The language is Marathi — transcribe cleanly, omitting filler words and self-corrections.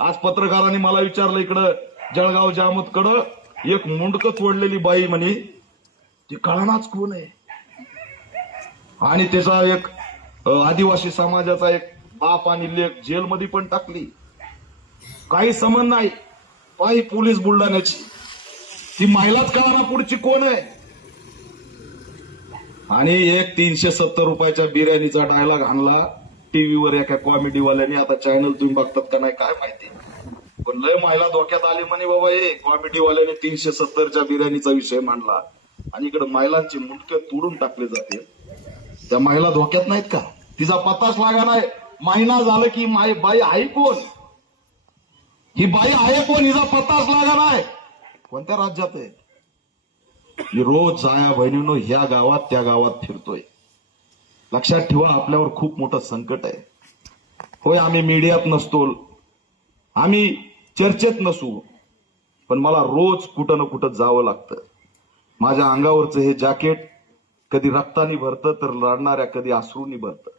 आज पत्रकारांनी मला विचारलं, इकडं जळगाव जामोदकडं एक मुंडकं तोडलेली बाई म्हणे, ती कळनाच कोण आहे. आणि त्याचा एक आदिवासी समाजाचा एक बाप आणि लेक जेलमध्ये पण टाकली. काही संबंध नाही. पायी पोलीस बुलढाण्याची, ती महिलाच कळना पुढची कोण आहे. आणि एक 370 रुपयाच्या बिर्याणीचा डायलॉग आणला टीव्हीवर एका कॉमेडीवाल्याने. आता चॅनल तुम्ही बघतात का नाही काय माहिती, पण लय महिला धोक्यात आली म्हणे बाबा. हे कॉमेडीवाल्याने 370च्या बिर्याणीचा विषय मांडला आणि इकडे महिलांचे मुंडके तोडून टाकले जाते. त्या महिला धोक्यात नाहीत का? तिचा पत्ताच लागा नाही. महिना झालं की बाई आहे कोण, ही बाई आहे कोण, हिचा पत्ताच लागा नाही. कोणत्या राज्यात आहे? मी रोज जाया बहिणीनो ह्या गावात त्या गावात फिरतोय. लक्षात ठेवा, आपल्यावर खूप मोठं संकट आहे. होय, आम्ही मीडियात नसतो, आम्ही चर्चेत नसू, पण मला रोज कुठं ना कुठं जावं लागतं. माझ्या अंगावरचं हे जॅकेट कधी रक्तानी भरतं तर लढणाऱ्या कधी अश्रूंनी भरतं.